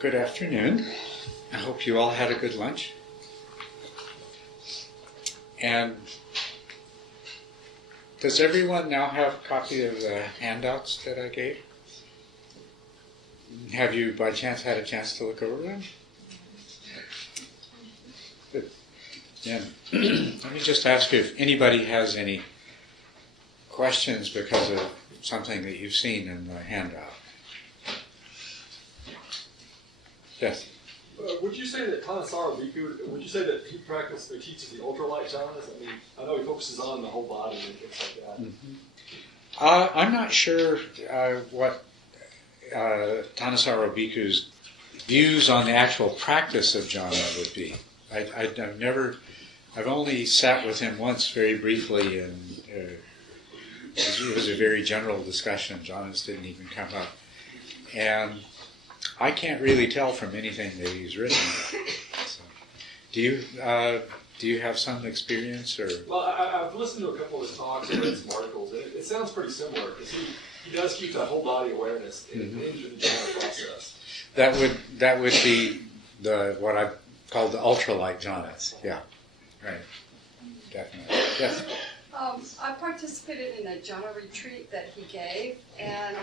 Good afternoon. I hope you all had a good lunch. And does everyone now have a copy of the handouts that I gave? Have you by chance had a chance to look over them? Good. Yeah. Let me just ask you if anybody has any questions because of something that you've seen in the handout. Yes. Would you say that Tanasara Bhikkhu, would you say that he practices or teaches the ultralight jhanas? I mean, I know he focuses on the whole body and things like that. Mm-hmm. I'm not sure what Tanasara Bhikkhu's views on the actual practice of jhana would be. I've only sat with him once very briefly, and it was a very general discussion. Jhanas didn't even come up. And I can't really tell from anything that he's written. So, do you have some experience or? Well, I've listened to a couple of his talks and read some articles, and it sounds pretty similar because he does keep that whole body awareness into the jhana process. That would be what I've called the ultralight jhanas. Yeah, right. Definitely. Yes. I participated in a jhana retreat that he gave, and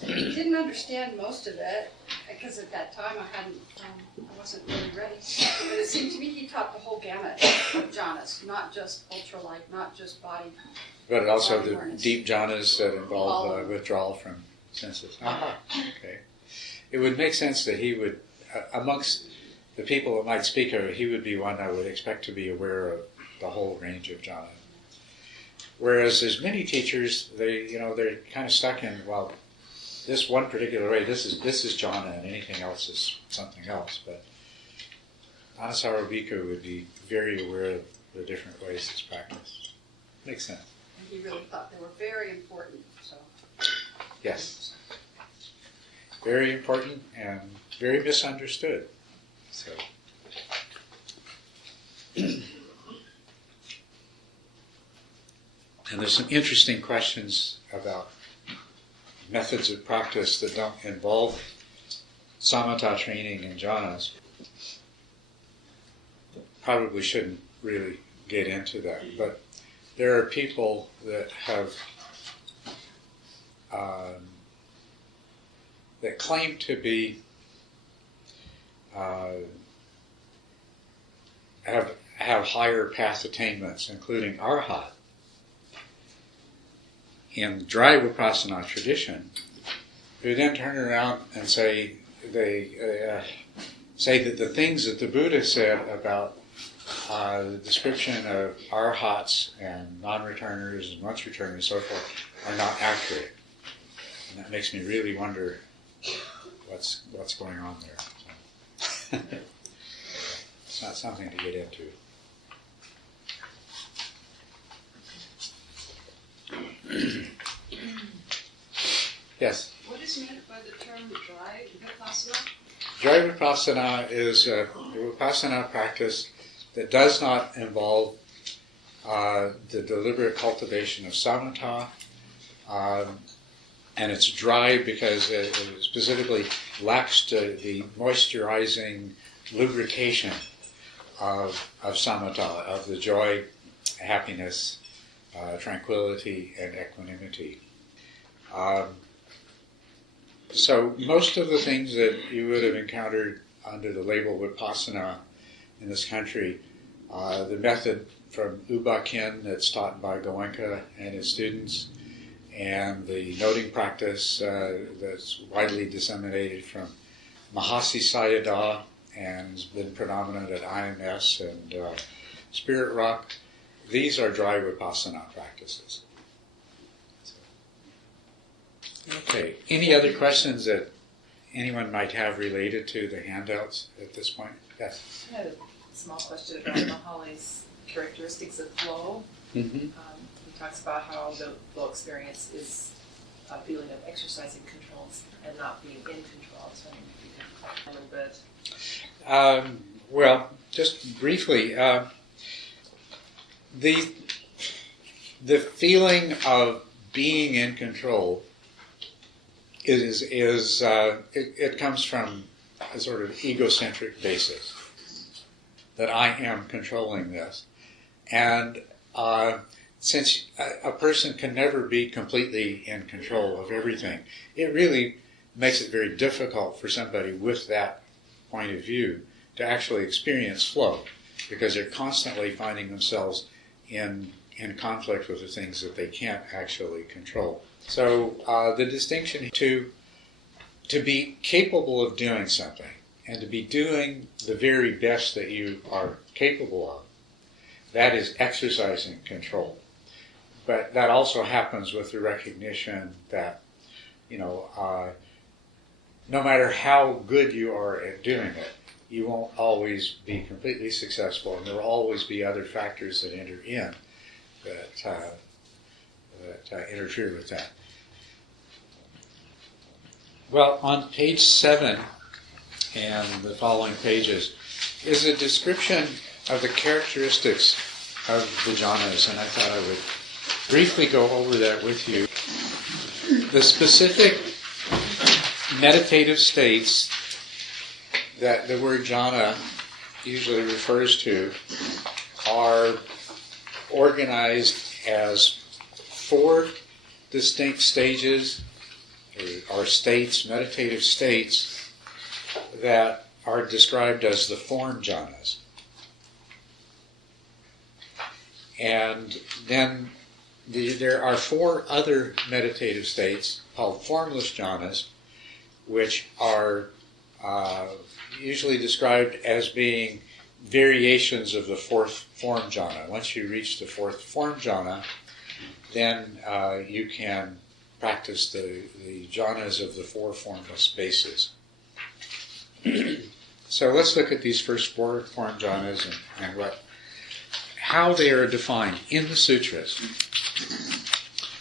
didn't understand most of it because at that time I wasn't really ready. But it seemed to me he taught the whole gamut of jhanas, not just ultralight, not just body. But also the awareness. deep jhanas that involve withdrawal from senses. Okay. It would make sense that he would, amongst the people that might speak of it, he would be one I would expect to be aware of the whole range of jhana. Whereas there's many teachers, they're kind of stuck in, well, this one particular way, this is jhana, and anything else is something else. But Tanasara Bhikkhu would be very aware of the different ways it's practiced. Makes sense. And he really thought they were very important. So. Yes. Very important and very misunderstood. So. And there's some interesting questions about methods of practice that don't involve samatha training and jhanas. Probably shouldn't really get into that, but there are people that have that claim to be have higher path attainments, including arhat. In dry Vipassana tradition, who then turn around and say that the things that the Buddha said about the description of arhats and non-returners and once-returners and so forth are not accurate. And that makes me really wonder what's going on there. So, it's not something to get into. Yes? What is meant by the term dry Vipassana? Dry Vipassana is a Vipassana practice that does not involve the deliberate cultivation of samatha, and it's dry because it specifically lacks the moisturizing lubrication of samatha, of the joy, happiness, tranquility, and equanimity. So most of the things that you would have encountered under the label Vipassana in this country, the method from Uba-kin that's taught by Goenka and his students, and the noting practice that's widely disseminated from Mahasi Sayadaw and has been predominant at IMS and Spirit Rock, these are dry Vipassana practices. Okay, any other questions that anyone might have related to the handouts at this point? Yes? I had a small question about Mahali's characteristics of flow. Mm-hmm. He talks about how the flow experience is a feeling of exercising controls and not being in control. So if you can comment a little bit. Well, just briefly, the feeling of being in control it comes from a sort of egocentric basis, that I am controlling this. And since a person can never be completely in control of everything, it really makes it very difficult for somebody with that point of view to actually experience flow, because they're constantly finding themselves in conflict with the things that they can't actually control. So the distinction to be capable of doing something and to be doing the very best that you are capable of, that is exercising control. But that also happens with the recognition that, no matter how good you are at doing it, you won't always be completely successful, and there will always be other factors that enter in that interfere with that. Well, on page 7 and the following pages is a description of the characteristics of the jhanas, and I thought I would briefly go over that with you. The specific meditative states that the word jhana usually refers to are organized as 4 distinct stages or states, meditative states, that are described as the form jhanas. And then there are 4 other meditative states called formless jhanas, which are usually described as being variations of the 4th form jhana. Once you reach the 4th form jhana, then you can practice the jhanas of the 4 formless bases. So let's look at these first 4 form jhanas and how they are defined in the sutras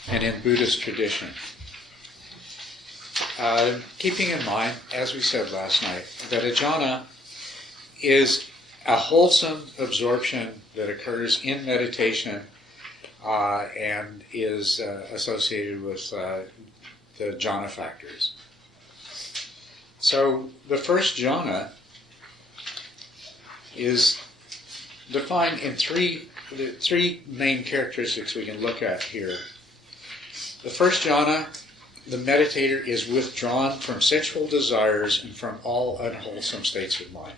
and in Buddhist tradition. Keeping in mind, as we said last night, that a jhana is a wholesome absorption that occurs in meditation and is associated with the jhana factors. So the first jhana is defined in three main characteristics we can look at here. The first jhana, the meditator is withdrawn from sensual desires and from all unwholesome states of mind.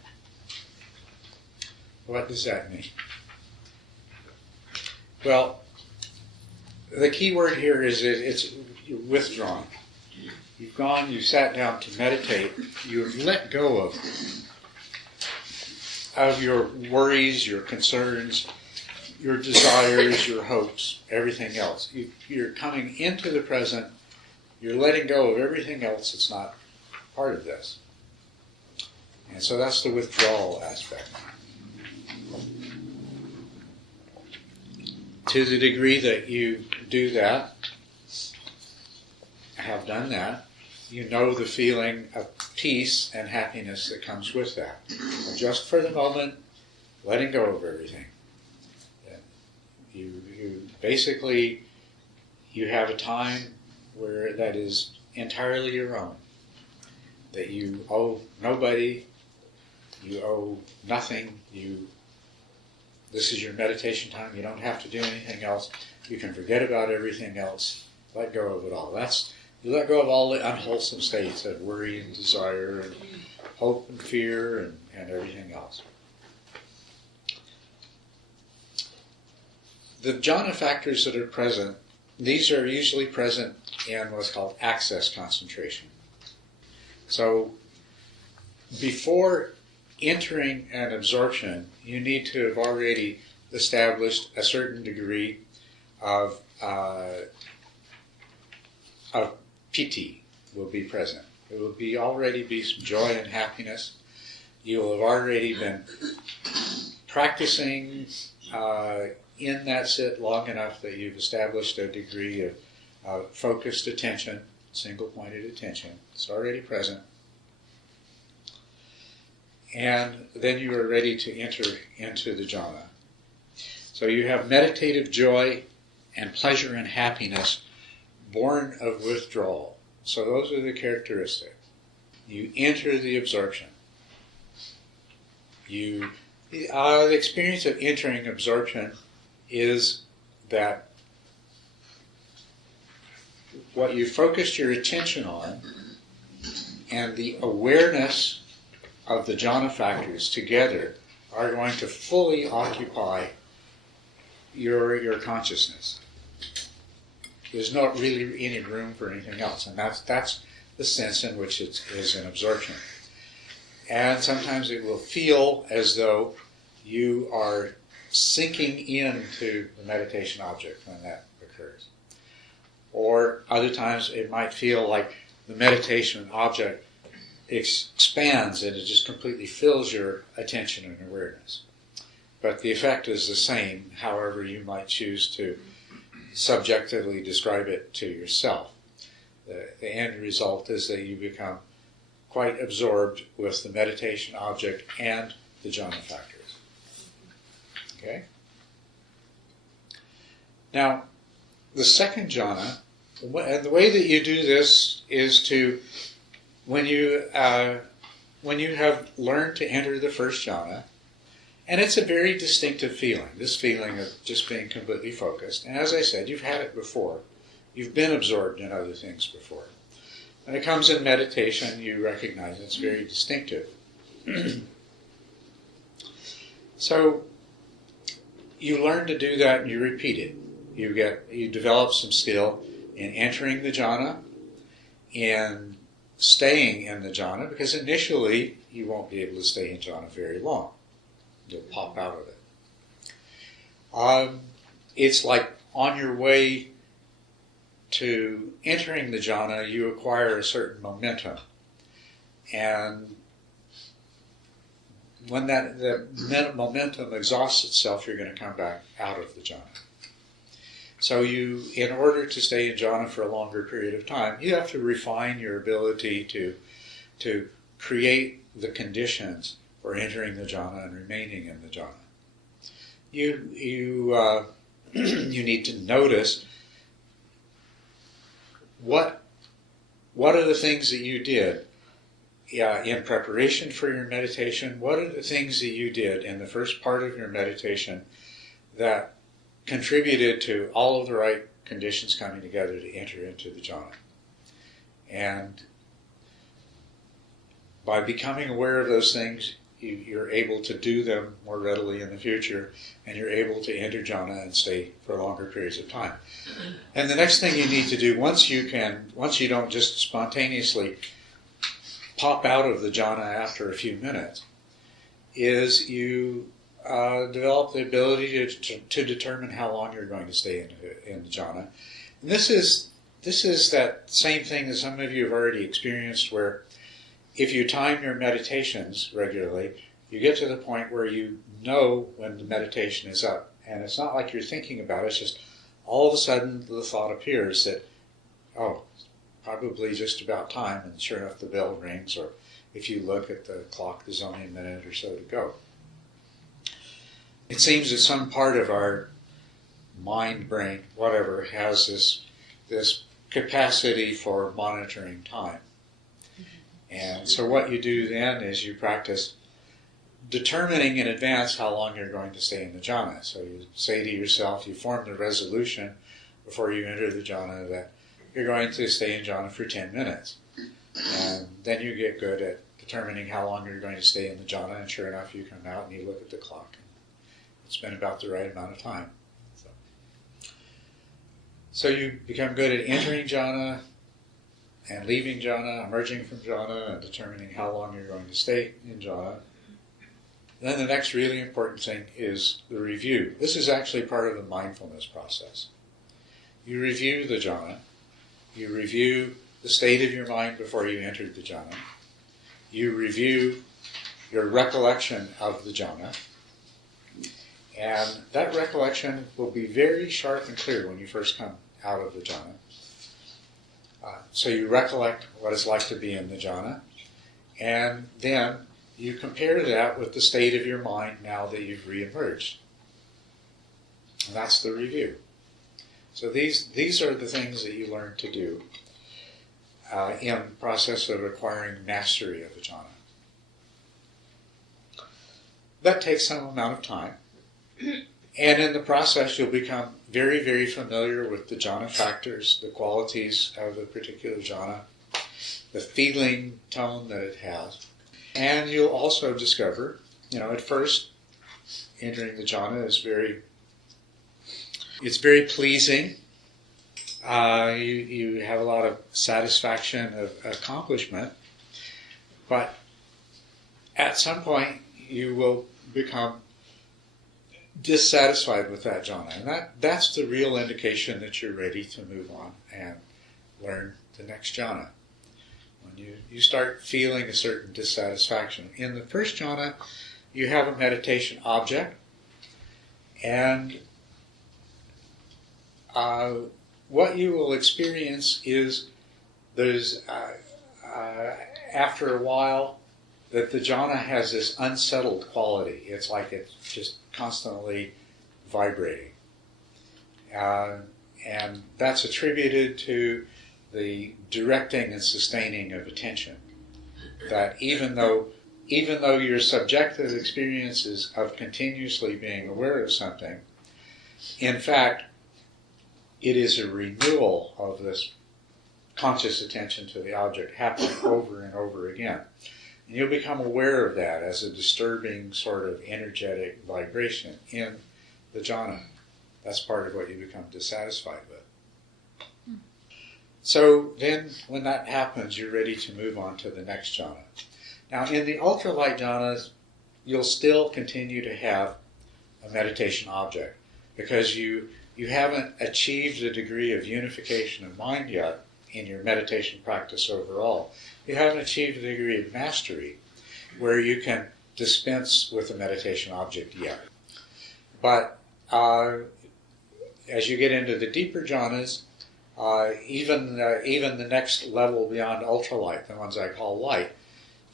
What does that mean? Well, the key word here is that it's withdrawn. You've gone, you sat down to meditate, you've let go of your worries, your concerns, your desires, your hopes, everything else. You're coming into the present, you're letting go of everything else that's not part of this. And so that's the withdrawal aspect. To the degree that you do that, have done that, you know the feeling of peace and happiness that comes with that. And just for the moment, letting go of everything. You basically, you have a time where that is entirely your own. That you owe nobody, you owe nothing, this is your meditation time, you don't have to do anything else, you can forget about everything else, let go of it all. You let go of all the unwholesome states of worry and desire and hope and fear and everything else. The jhana factors that are present, these are usually present in what's called access concentration. So before entering an absorption, you need to have already established a certain degree of piti will be present. It will already be some joy and happiness. You will have already been practicing in that sit long enough that you've established a degree of focused attention, single-pointed attention. It's already present. And then you are ready to enter into the jhana. So you have meditative joy and pleasure and happiness born of withdrawal. So those are the characteristics. you enter the absorption. The experience of entering absorption is that what you focused your attention on and the awareness of the jhana factors together are going to fully occupy your consciousness. There's not really any room for anything else, and that's the sense in which it is in absorption. And sometimes it will feel as though you are sinking into the meditation object when that occurs. Or other times it might feel like the meditation object expands and it just completely fills your attention and awareness. But the effect is the same, however you might choose to subjectively describe it to yourself. The end result is that you become quite absorbed with the meditation object and the jhana factors. Okay? Now, the second jhana, and the way that you do this is to, when you have learned to enter the first jhana, and it's a very distinctive feeling, this feeling of just being completely focused. And as I said, you've had it before. You've been absorbed in other things before. When it comes in meditation, you recognize it's very distinctive. So you learn to do that and you repeat it. You develop some skill in entering the jhana, in staying in the jhana, because initially you won't be able to stay in jhana very long. You'll pop out of it. It's like on your way to entering the jhana, you acquire a certain momentum. And when that momentum exhausts itself, you're going to come back out of the jhana. So in order to stay in jhana for a longer period of time, you have to refine your ability to create the conditions for entering the jhana and remaining in the jhana. You need to notice what are the things that you did in preparation for your meditation. What are the things that you did in the first part of your meditation that contributed to all of the right conditions coming together to enter into the jhana? And by becoming aware of those things, you're able to do them more readily in the future, and you're able to enter jhana and stay for longer periods of time. And the next thing you need to do, once you don't just spontaneously pop out of the jhana after a few minutes, is you develop the ability to determine how long you're going to stay in the jhana. And this is that same thing that some of you have already experienced, where if you time your meditations regularly, you get to the point where you know when the meditation is up. And it's not like you're thinking about it, it's just all of a sudden the thought appears that, oh, it's probably just about time, and sure enough the bell rings, or if you look at the clock, there's only a minute or so to go. It seems that some part of our mind, brain, whatever, has this capacity for monitoring time. And so what you do then is you practice determining in advance how long you're going to stay in the jhana. So you say to yourself, you form the resolution before you enter the jhana that you're going to stay in jhana for 10 minutes. And then you get good at determining how long you're going to stay in the jhana, and sure enough you come out and you look at the clock. And it's been about the right amount of time. So you become good at entering jhana and leaving jhana, emerging from jhana, and determining how long you're going to stay in jhana. Then the next really important thing is the review. This is actually part of the mindfulness process. You review the jhana. You review the state of your mind before you entered the jhana. You review your recollection of the jhana. And that recollection will be very sharp and clear when you first come out of the jhana. So you recollect what it's like to be in the jhana, and then you compare that with the state of your mind now that you've re-emerged. And that's the review. So these are the things that you learn to do. in the process of acquiring mastery of the jhana. That takes some amount of time. And in the process, you'll become very, very familiar with the jhana factors, the qualities of a particular jhana, the feeling tone that it has. And you'll also discover, at first, entering the jhana is it's very pleasing. You have a lot of satisfaction of accomplishment, but at some point you will become dissatisfied with that jhana, and that's the real indication that you're ready to move on and learn the next jhana. When you start feeling a certain dissatisfaction. In the first jhana, you have a meditation object, and what you will experience is there's, after a while, that the jhana has this unsettled quality. It's like it's just constantly vibrating. And that's attributed to the directing and sustaining of attention. That even though your subjective experiences of continuously being aware of something, in fact, it is a renewal of this conscious attention to the object happening over and over again. And you'll become aware of that as a disturbing sort of energetic vibration in the jhana. That's part of what you become dissatisfied with. So then when that happens, you're ready to move on to the next jhana. Now in the ultralight jhanas, you'll still continue to have a meditation object because you haven't achieved a degree of unification of mind yet in your meditation practice overall. You haven't achieved a degree of mastery where you can dispense with a meditation object yet. But as you get into the deeper jhanas, even the next level beyond ultralight, the ones I call light,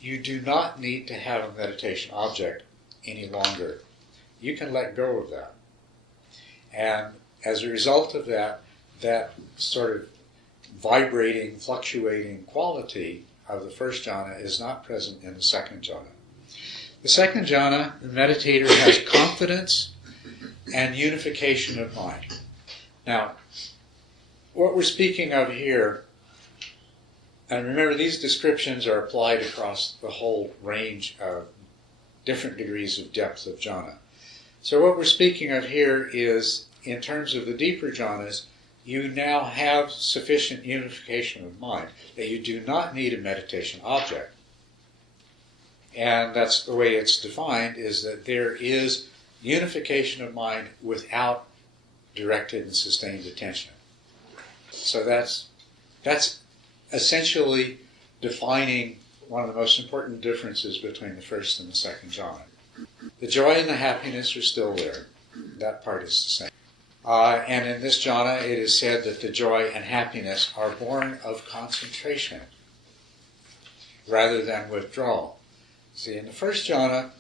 you do not need to have a meditation object any longer. You can let go of that. And as a result of that sort of vibrating, fluctuating quality of the first jhana is not present in the second jhana. The second jhana, the meditator has confidence and unification of mind. Now, what we're speaking of here, and remember these descriptions are applied across the whole range of different degrees of depth of jhana. So what we're speaking of here is, in terms of the deeper jhanas, you now have sufficient unification of mind that you do not need a meditation object. And that's the way it's defined, is that there is unification of mind without directed and sustained attention. So that's essentially defining one of the most important differences between the first and the second jhana. The joy and the happiness are still there. That part is the same. And in this jhana, it is said that the joy and happiness are born of concentration rather than withdrawal. See, in the first jhana,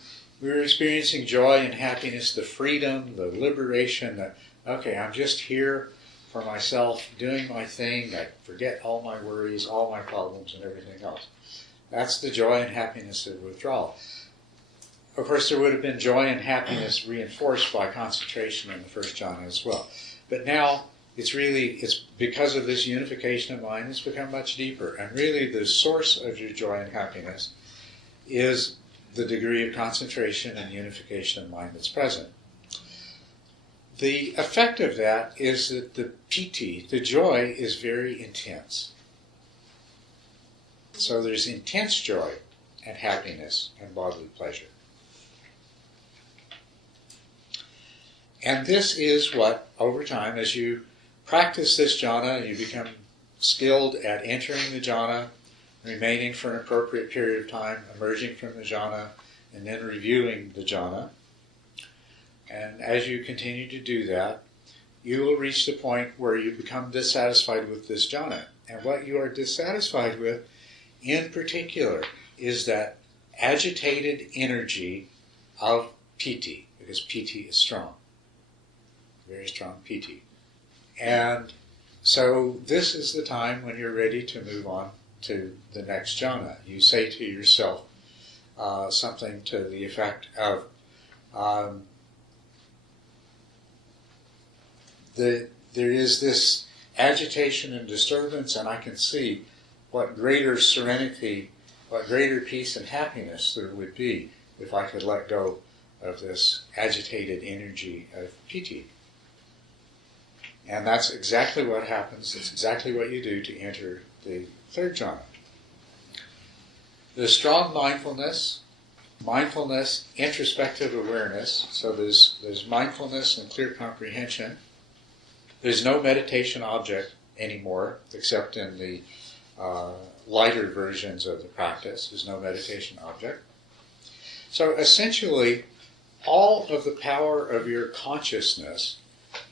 we were experiencing joy and happiness, the freedom, the liberation, that, okay, I'm just here for myself, doing my thing, I forget all my worries, all my problems, and everything else. That's the joy and happiness of withdrawal. Of course, there would have been joy and happiness reinforced by concentration in the first jhana as well. But now, it's because of this unification of mind, it's become much deeper. And really, the source of your joy and happiness is the degree of concentration and unification of mind that's present. The effect of that is that the piti, the joy, is very intense. So there's intense joy and happiness and bodily pleasure. And this is what, over time, as you practice this jhana, you become skilled at entering the jhana, remaining for an appropriate period of time, emerging from the jhana, and then reviewing the jhana. And as you continue to do that, you will reach the point where you become dissatisfied with this jhana. And what you are dissatisfied with, in particular, is that agitated energy of piti, because piti is strong. Very strong piti. And so this is the time when you're ready to move on to the next jhana. You say to yourself something to the effect of, there is this agitation and disturbance, and I can see what greater serenity, what greater peace and happiness there would be if I could let go of this agitated energy of piti. And that's exactly what happens. It's exactly what you do to enter the third jhana. The strong mindfulness, introspective awareness. So there's mindfulness and clear comprehension. There's no meditation object anymore, except in the lighter versions of the practice. There's no meditation object. So essentially, all of the power of your consciousness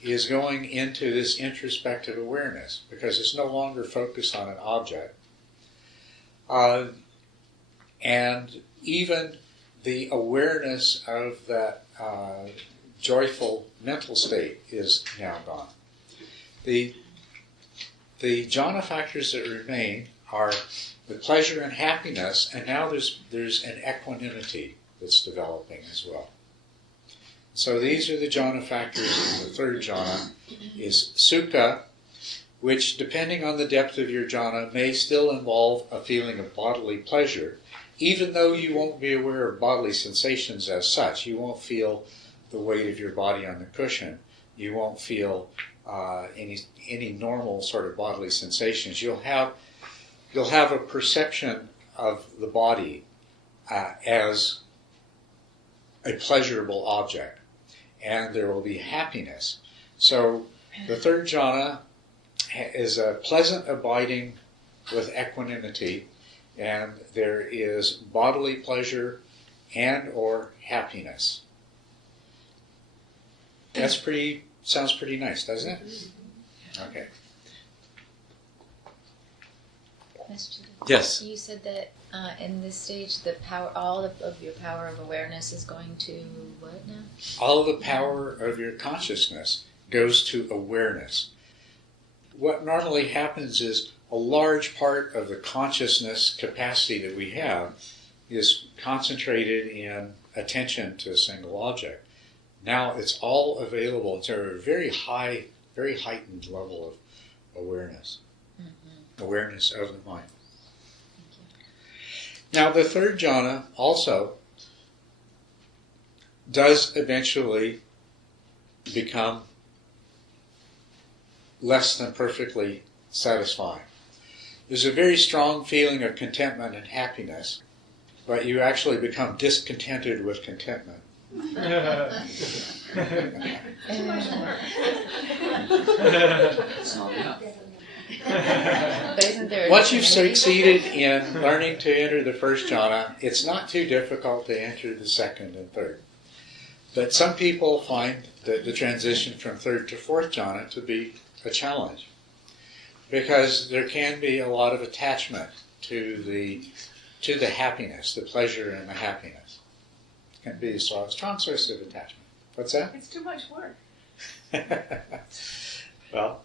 is going into this introspective awareness, because it's no longer focused on an object. And even the awareness of that joyful mental state is now gone. The jhana factors that remain are the pleasure and happiness, and now there's an equanimity that's developing as well. So these are the jhana factors. The third jhana is sukha, which, depending on the depth of your jhana, may still involve a feeling of bodily pleasure, even though you won't be aware of bodily sensations as such. You won't feel the weight of your body on the cushion. You won't feel any normal sort of bodily sensations. You'll have a perception of the body as a pleasurable object, and there will be happiness. So the third jhana is a pleasant abiding with equanimity, and there is bodily pleasure and or happiness. Sounds pretty nice, doesn't it? Okay. Question. Yes. You said that in this stage, all of your power of awareness is going to what now? All the power of your consciousness goes to awareness. What normally happens is a large part of the consciousness capacity that we have is concentrated in attention to a single object. Now it's all available to a very high, very heightened level of awareness. Mm-hmm. Awareness of the mind. Now the third jhana also does eventually become less than perfectly satisfying. There's a very strong feeling of contentment and happiness, but you actually become discontented with contentment. But isn't there Once you've succeeded in learning to enter the first jhana, it's not too difficult to enter the second and third. But some people find that the transition from third to fourth jhana to be a challenge, because there can be a lot of attachment to the happiness, the pleasure and the happiness. It can be a strong source of attachment. What's that? It's too much work. Well,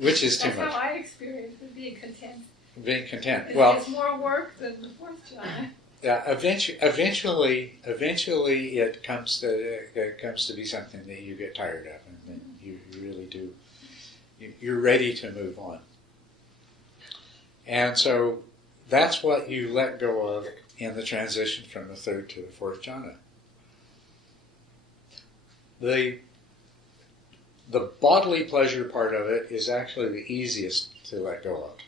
which is too That's much? how I experienced it, being content. Being content. Well, It's more work than the fourth jhana. yeah. Eventually, it comes to be something that you get tired of, and then you really do. You're ready to move on, and so that's what you let go of in the transition from the third to the fourth jhana. The bodily pleasure part of it is actually the easiest to let go of.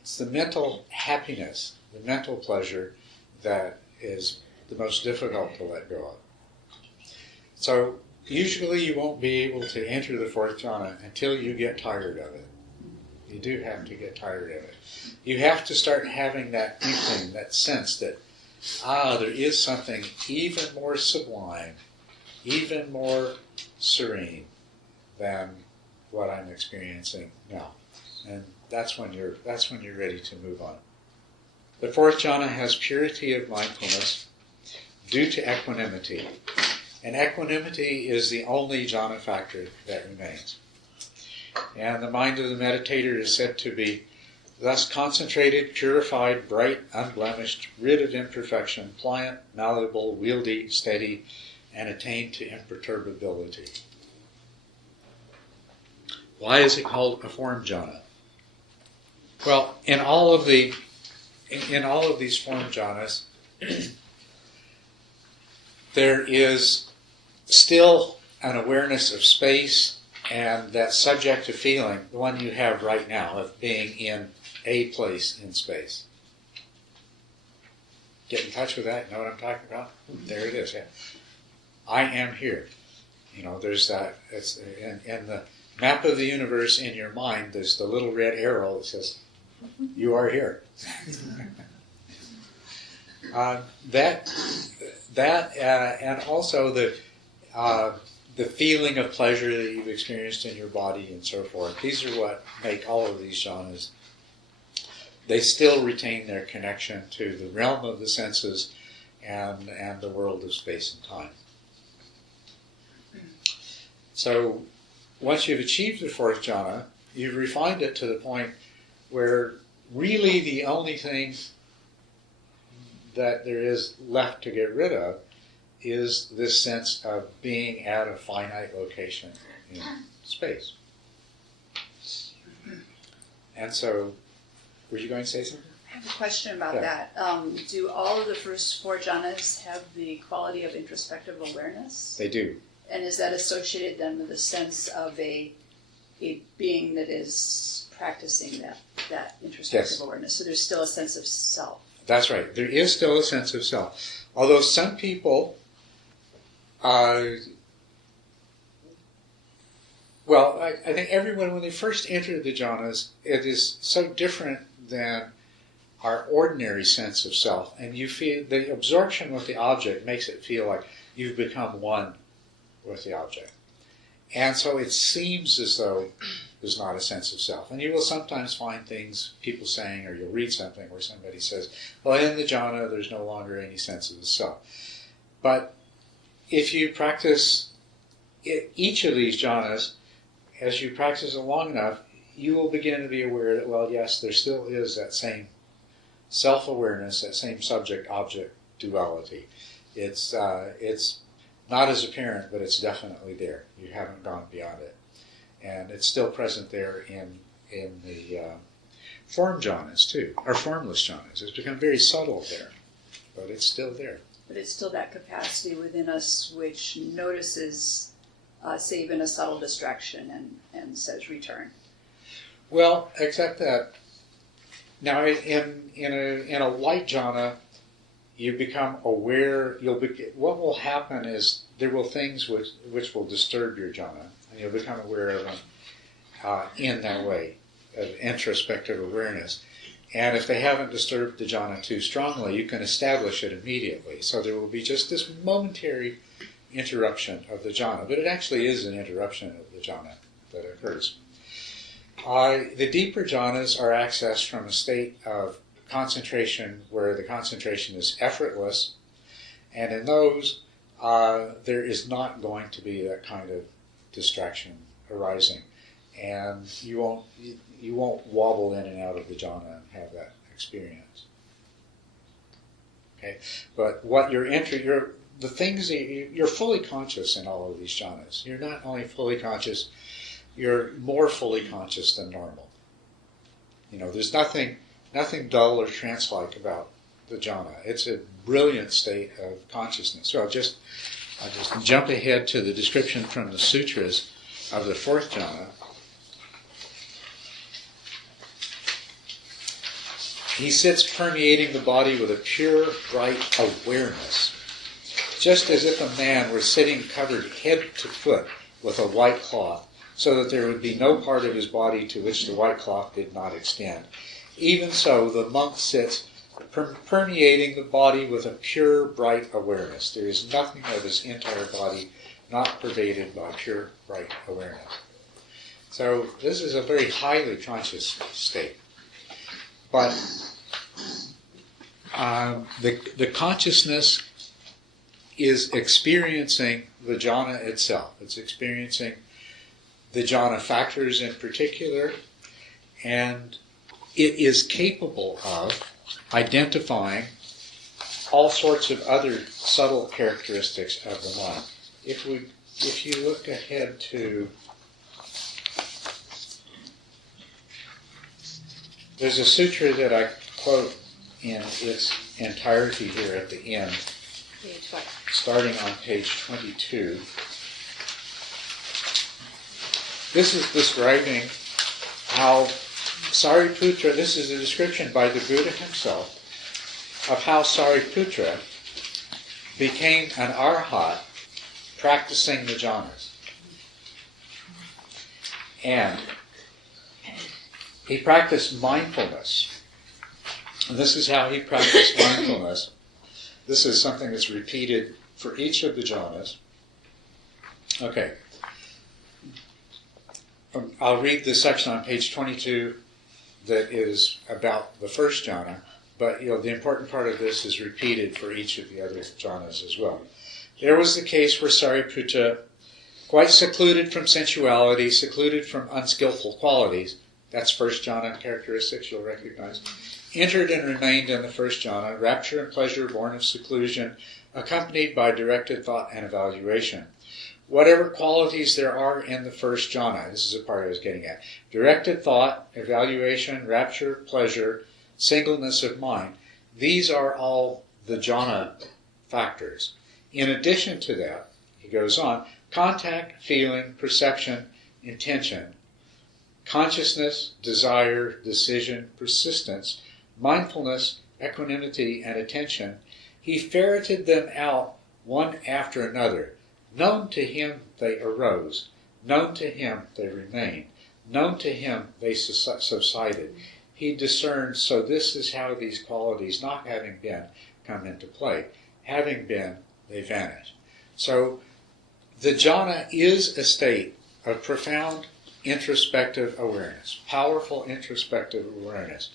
It's the mental happiness, the mental pleasure, that is the most difficult to let go of. So usually you won't be able to enter the fourth jhana until you get tired of it. You do have to get tired of it. You have to start having that inkling, that sense that, there is something even more sublime, even more serene than what I'm experiencing now. And that's when you're ready to move on. The fourth jhana has purity of mindfulness due to equanimity. And equanimity is the only jhana factor that remains. And the mind of the meditator is said to be thus concentrated, purified, bright, unblemished, rid of imperfection, pliant, malleable, wieldy, steady, and attained to imperturbability. Why is it called a form jhana? Well, in all of these form jhanas, there is still an awareness of space and that subjective feeling, the one you have right now, of being in a place in space. Get in touch with that. Know what I'm talking about? There it is. Yeah. I am here. There's that. It's in the map of the universe in your mind. There's the little red arrow that says, "You are here." And also the feeling of pleasure that you've experienced in your body and so forth. These are what make all of these jhanas. They still retain their connection to the realm of the senses and the world of space and time. So once you've achieved the fourth jhana, you've refined it to the point where really the only thing that there is left to get rid of is this sense of being at a finite location in space. And so, were you going to say something? I have a question about that. Do all of the first four jhanas have the quality of introspective awareness? They do. And is that associated then with a sense of a being that is practicing that introspective awareness? So there's still a sense of self. That's right. There is still a sense of self. Although some people, I think everyone, when they first enter the jhanas, it is so different than our ordinary sense of self. And you feel the absorption with the object makes it feel like you've become one with the object. And so it seems as though there's not a sense of self. And you will sometimes find things, people saying, or you'll read something where somebody says, well, in the jhana, there's no longer any sense of the self. But if you practice each of these jhanas, as you practice it long enough, you will begin to be aware that, well, yes, there still is that same self-awareness, that same subject-object duality. It's not as apparent, but it's definitely there. You haven't gone beyond it. And it's still present there in the form jhanas too, or formless jhanas. It's become very subtle there, but it's still there. But it's still that capacity within us which notices, say, even a subtle distraction and says return. Well, except that now in a light jhana, you become aware. What will happen is there will things which will disturb your jhana, and you'll become aware of them in that way of introspective awareness. And if they haven't disturbed the jhana too strongly, you can establish it immediately. So there will be just this momentary interruption of the jhana, but it actually is an interruption of the jhana that occurs. The deeper jhanas are accessed from a state of concentration where the concentration is effortless, and in those there is not going to be that kind of distraction arising, and you won't wobble in and out of the jhana and have that experience. Okay, but what the things that you're fully conscious in all of these jhanas. You're not only fully conscious, you're more fully conscious than normal. There's nothing dull or trance-like about the jhana. It's a brilliant state of consciousness. So I'll just jump ahead to the description from the sutras of the fourth jhana. He sits permeating the body with a pure, bright awareness, just as if a man were sitting covered head to foot with a white cloth, so that there would be no part of his body to which the white cloth did not extend. Even so, the monk sits permeating the body with a pure, bright awareness. There is nothing of his entire body not pervaded by pure, bright awareness. So this is a very highly conscious state. But the consciousness is experiencing the jhana itself. It's experiencing the jhana factors in particular, and it is capable of identifying all sorts of other subtle characteristics of the mind. If you look ahead to, there's a sutra that I quote in its entirety here at the end, starting on page 22. This is describing how Sariputra, this is a description by the Buddha himself, of how Sariputra became an arhat practicing the jhanas. And he practiced mindfulness. And this is how he practiced mindfulness. This is something that's repeated for each of the jhanas. Okay. I'll read the section on page 22 that is about the first jhana, but the important part of this is repeated for each of the other jhanas as well. There was the case where Sariputta, quite secluded from sensuality, secluded from unskillful qualities, that's first jhana characteristics you'll recognize, entered and remained in the first jhana, rapture and pleasure born of seclusion, accompanied by directed thought and evaluation. Whatever qualities there are in the first jhana, this is the part I was getting at, directed thought, evaluation, rapture, pleasure, singleness of mind, these are all the jhana factors. In addition to that, he goes on, contact, feeling, perception, intention, consciousness, desire, decision, persistence, mindfulness, equanimity, and attention, he ferreted them out one after another. Known to him they arose, known to him they remained, known to him they subsided. He discerned, so this is how these qualities, not having been, come into play. Having been, they vanish. So the jhana is a state of profound introspective awareness, powerful introspective awareness,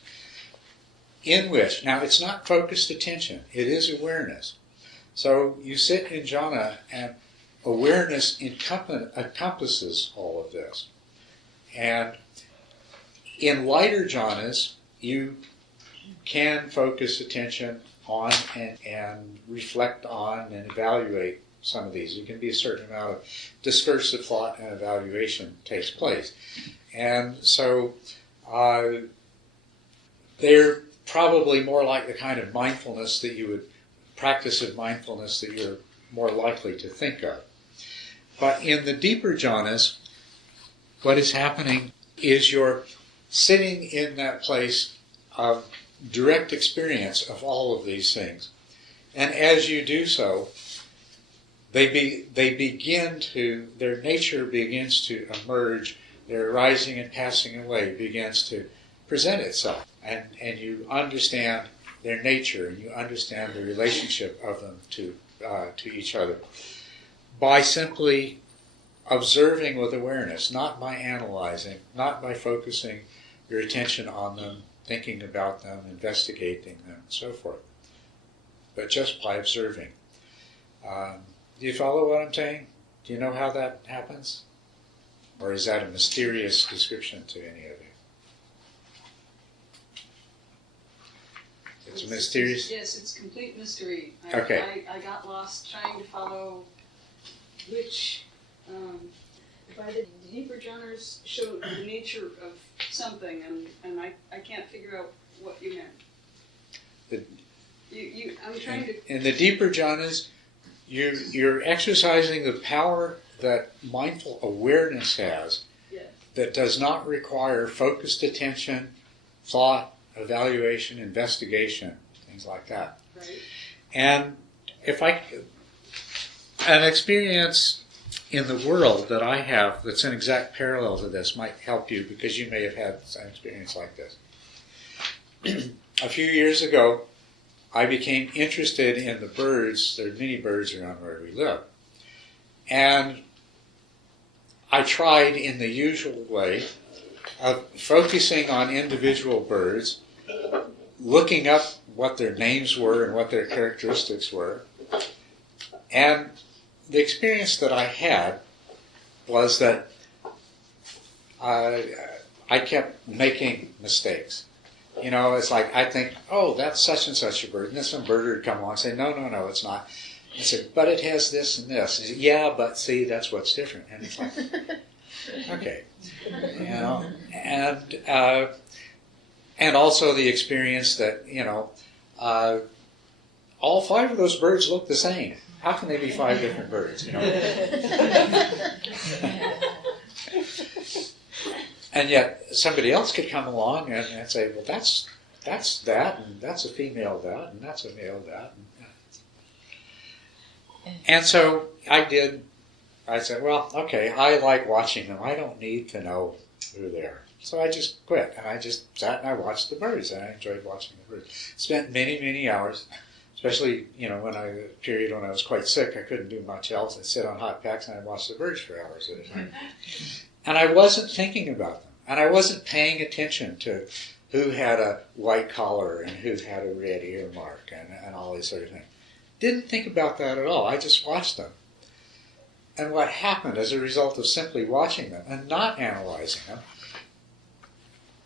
in which, now it's not focused attention, it is awareness. So you sit in jhana and awareness encompasses all of this. And in lighter jhanas, you can focus attention on and reflect on and evaluate some of these. There can be a certain amount of discursive thought and evaluation takes place. And so they're probably more like the kind of mindfulness that you would, practice of mindfulness that you're more likely to think of. But in the deeper jhanas, what is happening is you're sitting in that place of direct experience of all of these things. And as you do so, their nature begins to emerge, their rising and passing away begins to present itself. And you understand their nature, and you understand the relationship of them to each other by simply observing with awareness, not by analyzing, not by focusing your attention on them, thinking about them, investigating them, and so forth, but just by observing. Do you follow what I'm saying? Do you know how that happens? Or is that a mysterious description to any of you? It's mysterious? Yes, it's complete mystery. Okay. I got lost trying to follow which, by the deeper jhanas showed the nature of something, and I can't figure out what you meant. I'm trying to... In the deeper jhanas, you're exercising the power that mindful awareness has, Yeah. that does not require focused attention, thought, evaluation, investigation, things like that. Right. And an experience in the world that I have that's an exact parallel to this might help you, because you may have had an experience like this. A few years ago, I became interested in the birds. There are many birds around where we live. And I tried in the usual way of focusing on individual birds, looking up what their names were and what their characteristics were. And the experience that I had was that I kept making mistakes. You know, it's like I think, oh, that's such and such a bird. And then some birder would come along and say, no, it's not. I said, but it has this and this. He said, yeah, but see, that's what's different. And it's like, okay. You know, and also the experience that, you know, all 5 of those birds look the same. How can they be 5 different birds, you know? And yet somebody else could come along and say, well, that's that, and that's a female that, and that's a male that. And so I said, well, okay, I like watching them. I don't need to know who they are. So I just quit, and I just sat and I watched the birds, and I enjoyed watching the birds. Spent many, many hours, especially, you know, a period when I was quite sick, I couldn't do much else. I'd sit on hot packs and I'd watch the birds for hours at a time. And I wasn't thinking about them, and I wasn't paying attention to who had a white collar and who had a red ear mark and all these sort of things. Didn't think about that at all. I just watched them. And what happened as a result of simply watching them and not analyzing them,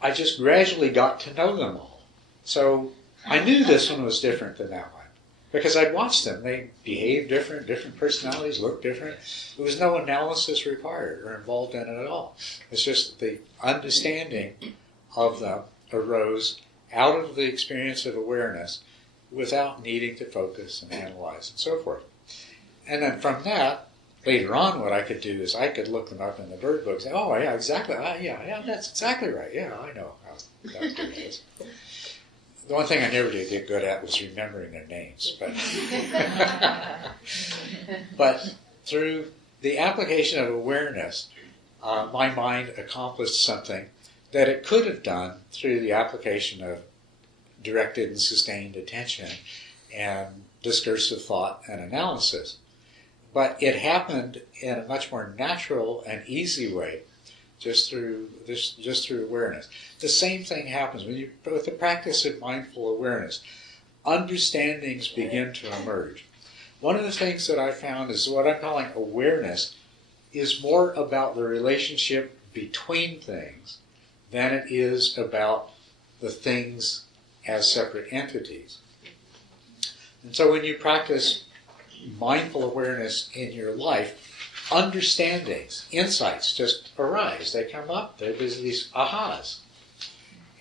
I just gradually got to know them all. So I knew this one was different than that one because I'd watched them. They behaved different personalities, looked different. There was no analysis required or involved in it at all. It's just the understanding of them arose out of the experience of awareness without needing to focus and analyze and so forth. And then from that, later on what I could do is I could look them up in the bird book and say, oh yeah, exactly, yeah, that's exactly right, yeah, I know how that bird is. The one thing I never did get good at was remembering their names. But through the application of awareness, my mind accomplished something that it could have done through the application of directed and sustained attention and discursive thought and analysis. But it happened in a much more natural and easy way just through awareness. The same thing happens with the practice of mindful awareness. Understandings begin to emerge. One of the things that I found is what I'm calling awareness is more about the relationship between things than it is about the things as separate entities. And so when you practice mindful awareness in your life, understandings, insights just arise. They come up. There's these ahas.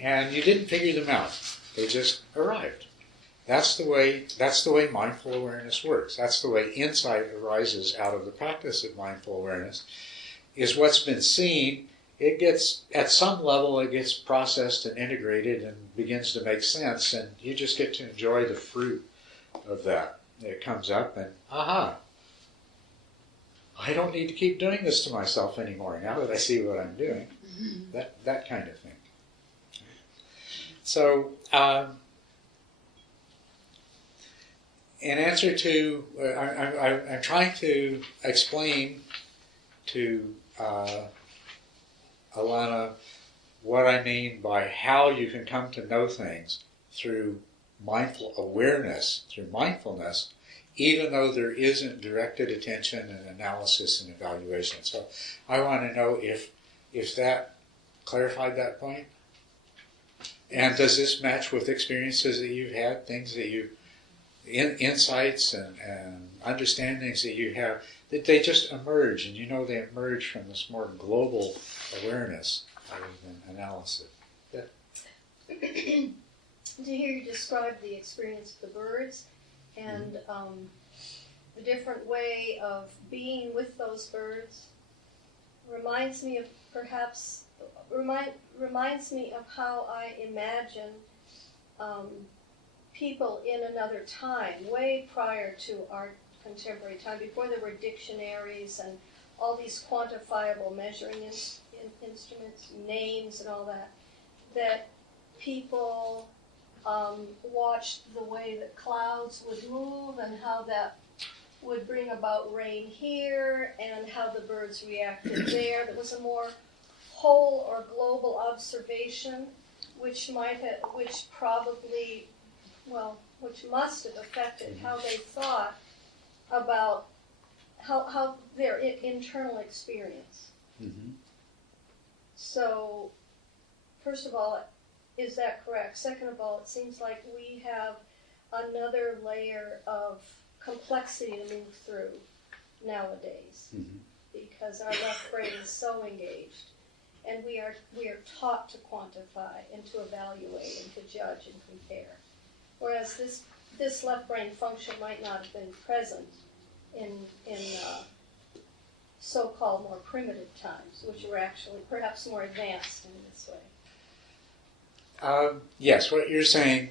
And you didn't figure them out. They just arrived. That's the way mindful awareness works. That's the way insight arises out of the practice of mindful awareness, is what's been seen. It gets, at some level, it gets processed and integrated and begins to make sense, and you just get to enjoy the fruit of that. It comes up and, aha, I don't need to keep doing this to myself anymore now that I see what I'm doing. That kind of thing. So, in answer to, I'm trying to explain to Alana what I mean by how you can come to know things through mindful awareness, through mindfulness, even though there isn't directed attention and analysis and evaluation. So I want to know if that clarified that point. And does this match with experiences that you've had, things that you, insights and understandings that you have, that they just emerge, and you know they emerge from this more global awareness rather than analysis? Yeah. To hear you describe the experience of the birds and the different way of being with those birds reminds me of how I imagine people in another time, way prior to our contemporary time, before there were dictionaries and all these quantifiable measuring instruments, names and all that, that people watched the way that clouds would move and how that would bring about rain here and how the birds reacted there. There was a more whole or global observation which must have affected how they thought about how their internal experience. Mm-hmm. So, first of all, Is that correct? Second of all, it seems like we have another layer of complexity to move through nowadays, because our left brain is so engaged, and we are taught to quantify and to evaluate and to judge and compare, whereas this left brain function might not have been present in so-called more primitive times, which were actually perhaps more advanced in this way. Yes, what you're saying,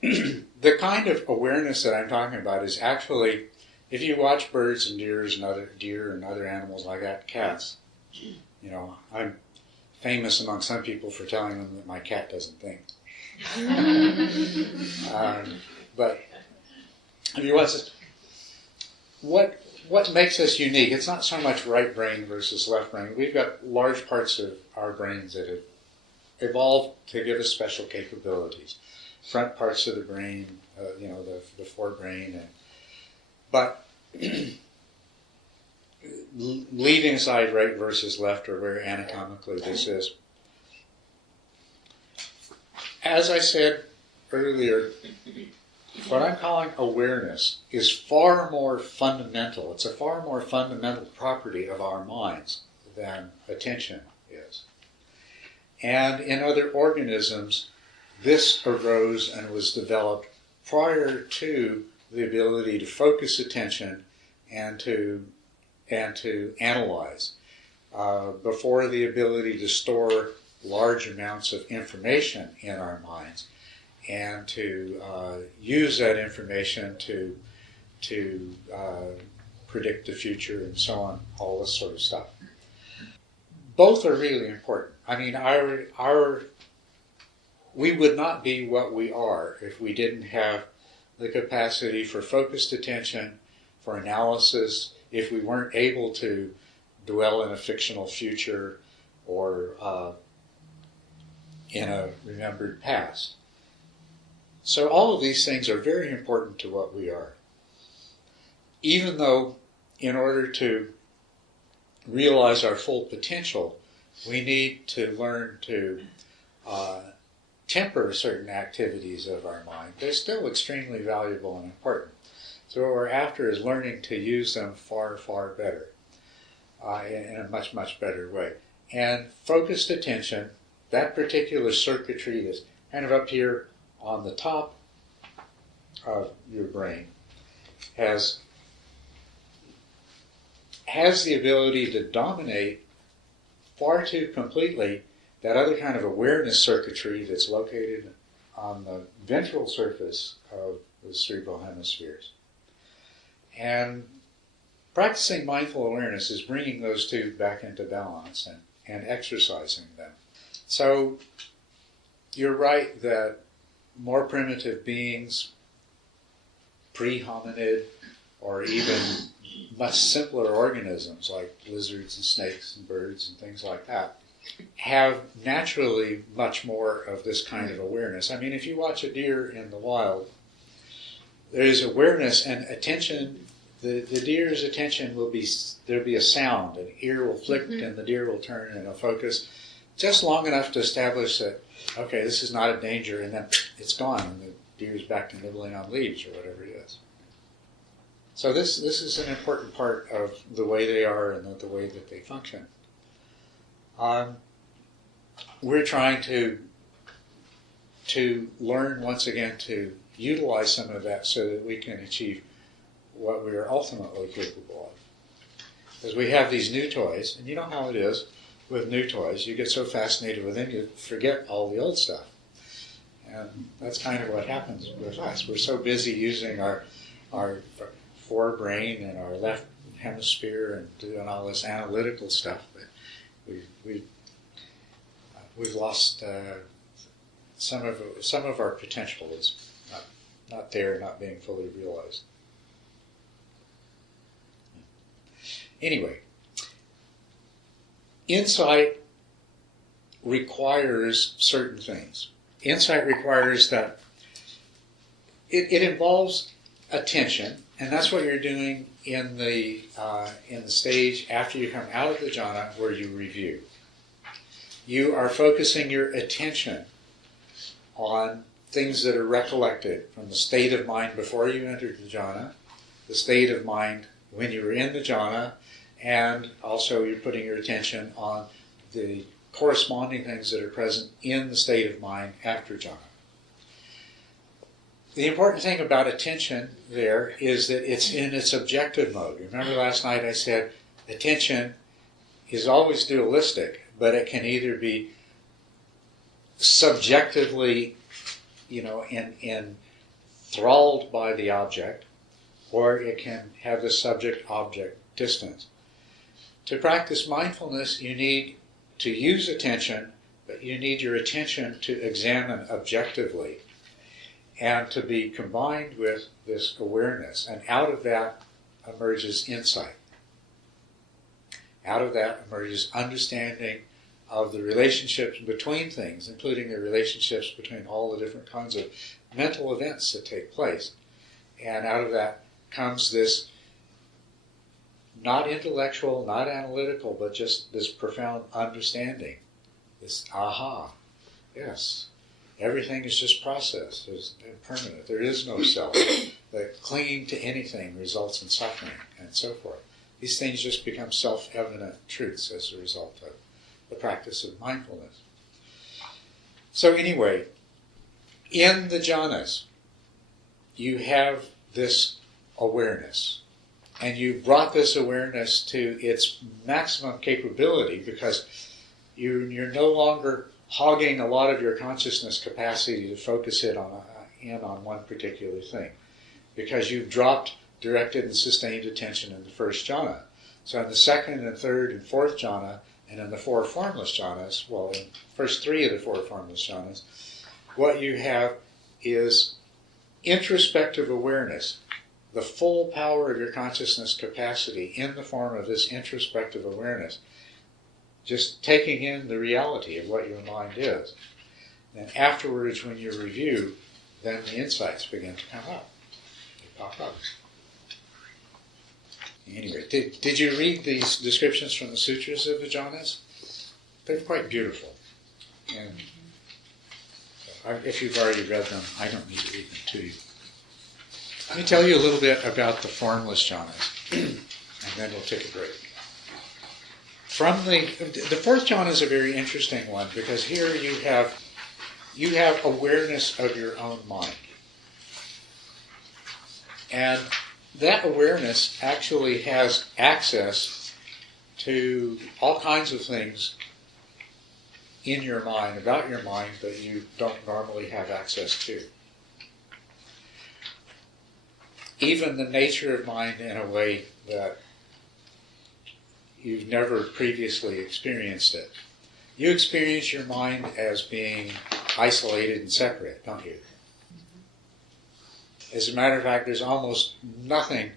the kind of awareness that I'm talking about is actually, if you watch birds and deer and other animals like that, cats, you know, I'm famous among some people for telling them that my cat doesn't think. But if you watch this, what makes us unique, it's not so much right brain versus left brain. We've got large parts of our brains that have evolved to give us special capabilities. Front parts of the brain, the forebrain, but leaving aside right versus left, or where anatomically this is. As I said earlier, what I'm calling awareness is far more fundamental. It's a far more fundamental property of our minds than attention is. And in other organisms, this arose and was developed prior to the ability to focus attention and to analyze, before the ability to store large amounts of information in our minds, and to use that information to predict the future and so on, all this sort of stuff. Both are really important. I mean, we would not be what we are if we didn't have the capacity for focused attention, for analysis, if we weren't able to dwell in a fictional future or in a remembered past. So all of these things are very important to what we are. Even though in order to realize our full potential, we need to learn to temper certain activities of our mind. They're still extremely valuable and important. So what we're after is learning to use them far, far better, in a much, much better way. And focused attention, that particular circuitry that's kind of up here on the top of your brain, has the ability to dominate far too completely that other kind of awareness circuitry that's located on the ventral surface of the cerebral hemispheres. And practicing mindful awareness is bringing those two back into balance and exercising them. So you're right that more primitive beings, pre-hominid, or even much simpler organisms like lizards and snakes and birds and things like that, have naturally much more of this kind of awareness. I mean, if you watch a deer in the wild, there is awareness and attention. The deer's attention will be, there'll be a sound, an ear will flick and the deer will turn and it'll focus just long enough to establish that, okay, this is not a danger, and then it's gone and the deer's back to nibbling on leaves or whatever it is. So this is an important part of the way they are and the way that they function. We're trying to learn once again to utilize some of that so that we can achieve what we are ultimately capable of. Because we have these new toys, and you know how it is with new toys. You get so fascinated with them, you forget all the old stuff. And that's kind of what happens with us. We're so busy using our forebrain and our left hemisphere and doing all this analytical stuff that we've lost some of our potential is not there, not being fully realized. Anyway, insight requires certain things. Insight requires that it involves attention, and that's what you're doing in the stage after you come out of the jhana where you review. You are focusing your attention on things that are recollected from the state of mind before you entered the jhana, the state of mind when you were in the jhana, and also you're putting your attention on the corresponding things that are present in the state of mind after jhana. The important thing about attention there is that it's in its objective mode. Remember last night I said attention is always dualistic, but it can either be subjectively, enthralled by the object, or it can have the subject-object distance. To practice mindfulness, you need to use attention, but you need your attention to examine objectively and to be combined with this awareness. And out of that emerges insight. Out of that emerges understanding of the relationships between things, including the relationships between all the different kinds of mental events that take place. And out of that comes this not intellectual, not analytical, but just this profound understanding, this aha, yes, everything is just process, is impermanent, there is no self, that clinging to anything results in suffering, and so forth. These things just become self-evident truths as a result of the practice of mindfulness. So anyway, in the jhanas, you have this awareness. And you brought this awareness to its maximum capability because you're no longer hogging a lot of your consciousness capacity to focus it in on one particular thing. Because you've dropped directed and sustained attention in the first jhana. So in the second and third and fourth jhana, and in the four formless jhanas, well, in the first three of the four formless jhanas, what you have is introspective awareness, the full power of your consciousness capacity in the form of this introspective awareness, just taking in the reality of what your mind is. And afterwards, when you review, then the insights begin to come up. They pop up. Anyway, did you read these descriptions from the sutras of the jhanas? They're quite beautiful. And if you've already read them, I don't need to read them to you. Let me tell you a little bit about the formless jhanas, and then we'll take a break. From the fourth jhana is a very interesting one because here you have awareness of your own mind, and that awareness actually has access to all kinds of things in your mind, about your mind, that you don't normally have access to. Even the nature of mind in a way that you've never previously experienced it. You experience your mind as being isolated and separate, don't you? As a matter of fact, there's almost nothing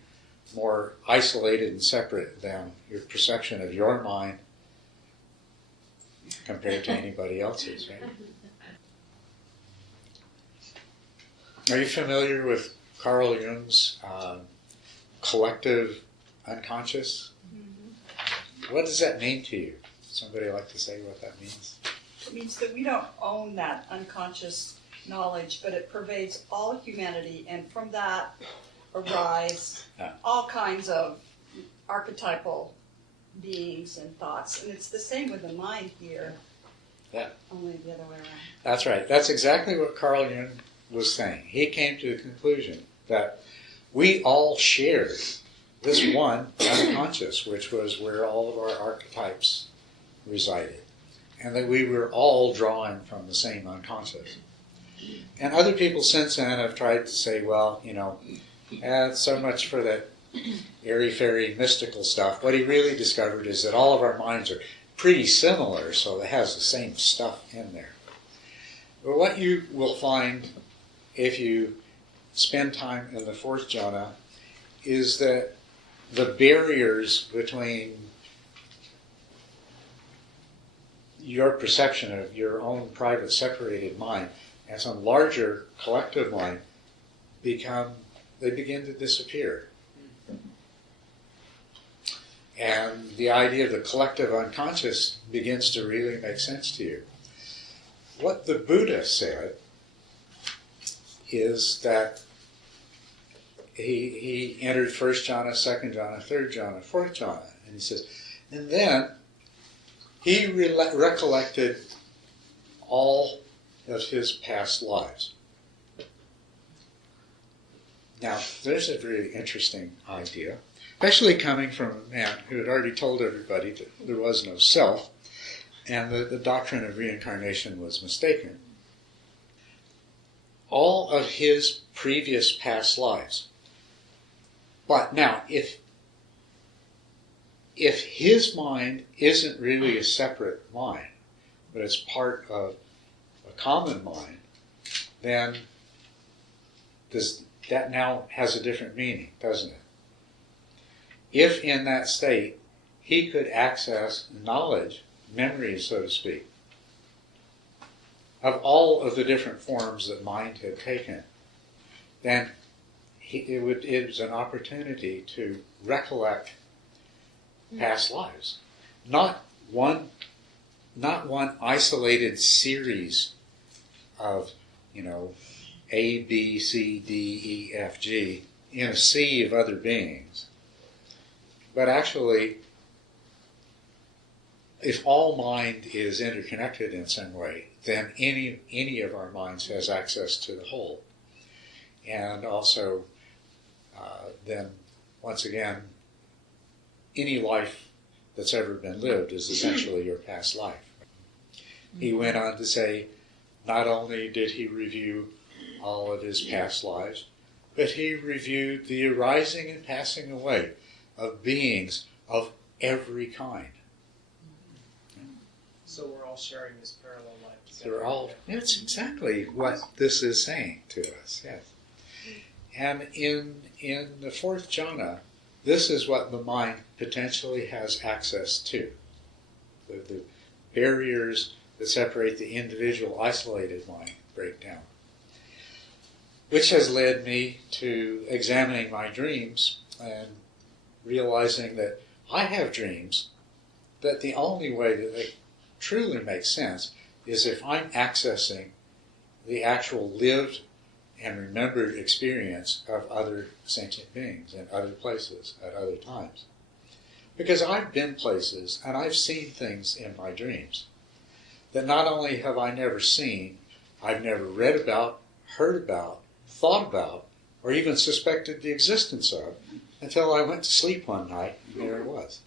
more isolated and separate than your perception of your mind compared to anybody else's, right? Are you familiar with Carl Jung's collective unconscious? Mm-hmm. What does that mean to you? Somebody like to say what that means? It means that we don't own that unconscious knowledge, but it pervades all humanity, and from that arise all kinds of archetypal beings and thoughts. And it's the same with the mind here, only the other way around. That's right. That's exactly what Carl Jung was saying. He came to the conclusion that we all shared this one unconscious, which was where all of our archetypes resided, and that we were all drawing from the same unconscious. And other people since then have tried to say, well, so much for that airy-fairy mystical stuff. What he really discovered is that all of our minds are pretty similar, so it has the same stuff in there. But what you will find if you spend time in the fourth jhana is that the barriers between your perception of your own private separated mind and some larger collective mind begin to disappear. And the idea of the collective unconscious begins to really make sense to you. What the Buddha said is that he entered First Jhana, Second Jhana, Third Jhana, Fourth Jhana, and he says, and then he recollected all of his past lives. Now, there's a really interesting idea, especially coming from a man who had already told everybody that there was no self, and the doctrine of reincarnation was mistaken. All of his previous past lives. But now, if his mind isn't really a separate mind, but it's part of a common mind, then that now has a different meaning, doesn't it? If in that state he could access knowledge, memory, so to speak, of all of the different forms that mind had taken, then it was an opportunity to recollect past lives. Not one isolated series of, A, B, C, D, E, F, G in a sea of other beings. But actually, if all mind is interconnected in some way, then any of our minds has access to the whole. And also, then, once again, any life that's ever been lived is essentially your past life. He went on to say, not only did he review all of his past lives, but he reviewed the arising and passing away of beings of every kind. So we're all sharing this parallel life together. That's exactly what this is saying to us, yes. And in the Fourth Jhana, this is what the mind potentially has access to. The barriers that separate the individual isolated mind break down. Which has led me to examining my dreams and realizing that I have dreams, that the only way that they truly make sense is if I'm accessing the actual lived and remembered experience of other sentient beings in other places at other times. Because I've been places and I've seen things in my dreams that not only have I never seen, I've never read about, heard about, thought about, or even suspected the existence of until I went to sleep one night and there it was.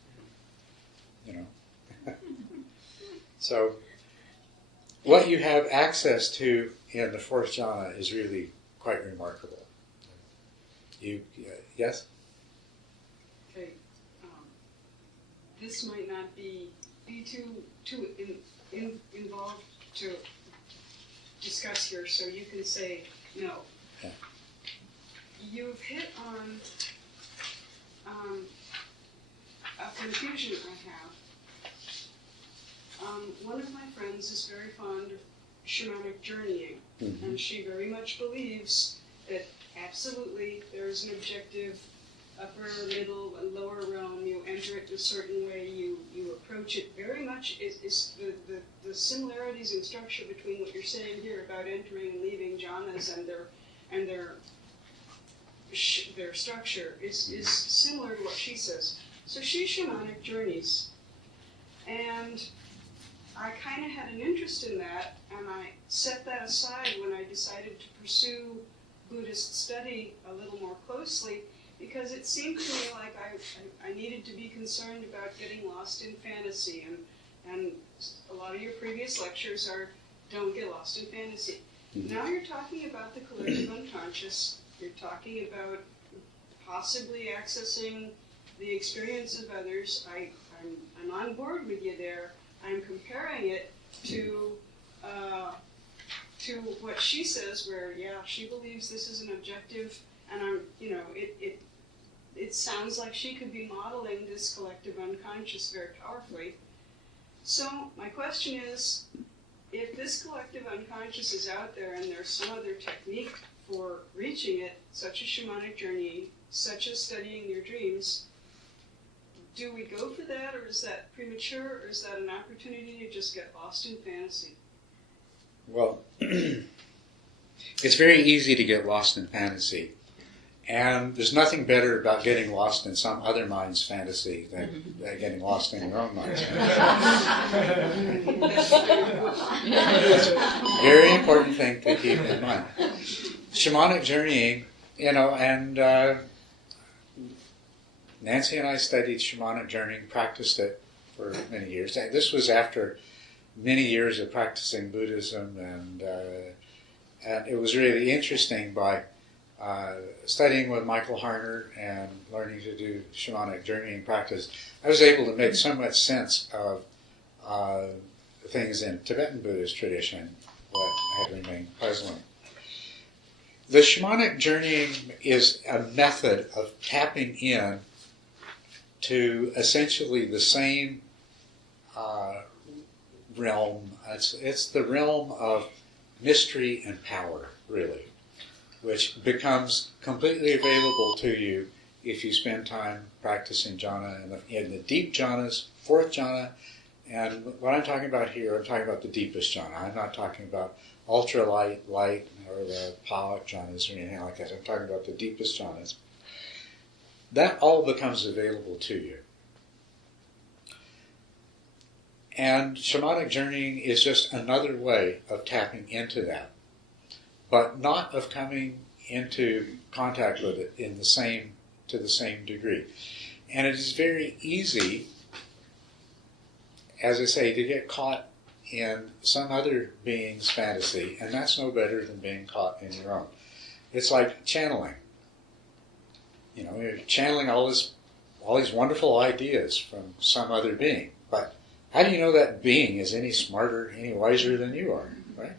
So, what you have access to in the Fourth Jhana is really quite remarkable. Yes? Okay. This might not be too involved to discuss here, so you can say no. Yeah. You've hit on a confusion I have. One of my friends is very fond of Shamanic Journeying, and she very much believes that absolutely there is an objective upper, middle, and lower realm. You enter it a certain way, you approach it very much. Is the similarities in structure between what you're saying here about entering and leaving jhanas and their structure is similar to what she says. So she shamanic journeys, and I kind of had an interest in that, and I set that aside when I decided to pursue Buddhist study a little more closely, because it seemed to me like I needed to be concerned about getting lost in fantasy, and a lot of your previous lectures are don't get lost in fantasy. Now you're talking about the collective unconscious, you're talking about possibly accessing the experience of others. I'm on board with you there. I'm comparing it to what she says, where she believes this is an objective, and it sounds like she could be modeling this collective unconscious very powerfully. So my question is, if this collective unconscious is out there and there's some other technique for reaching it, such as shamanic journey, such as studying your dreams, do we go for that, or is that premature, or is that an opportunity to just get lost in fantasy? Well, It's very easy to get lost in fantasy. And there's nothing better about getting lost in some other mind's fantasy than getting lost in your own mind's fantasy. It's a very important thing to keep in mind. Shamanic journeying, and Nancy and I studied shamanic journeying, practiced it for many years. This was after many years of practicing Buddhism, and it was really interesting by studying with Michael Harner and learning to do shamanic journeying practice. I was able to make so much sense of things in Tibetan Buddhist tradition that had remained puzzling. The shamanic journeying is a method of tapping in to essentially the same realm. It's the realm of mystery and power, really, which becomes completely available to you if you spend time practicing jhana in the deep jhanas, fourth jhana, and what I'm talking about here, I'm talking about the deepest jhana. I'm not talking about ultralight, light, or the power jhanas or anything like that. I'm talking about the deepest jhanas. That all becomes available to you. And shamanic journeying is just another way of tapping into that, but not of coming into contact with it to the same degree. And it is very easy, as I say, to get caught in some other being's fantasy, and that's no better than being caught in your own. It's like channeling. You're channeling all these wonderful ideas from some other being, but how do you know that being is any smarter, any wiser than you are, right?